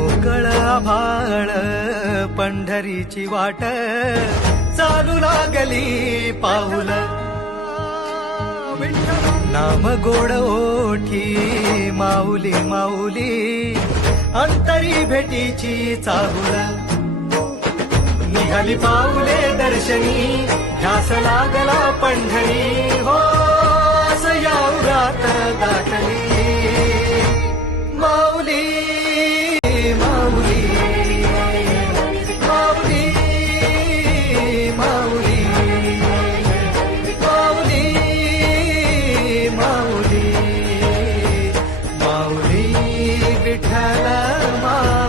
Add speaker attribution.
Speaker 1: मोकळ आभाळ पंढरीची वाट
Speaker 2: चालू लागली पाऊल
Speaker 1: नाम गोड ओठी माऊली माऊली
Speaker 2: अंतरी भेटीची चाहुल निघाली पाऊले दर्शनी घ्यास लागला पंढरी விட்டலமா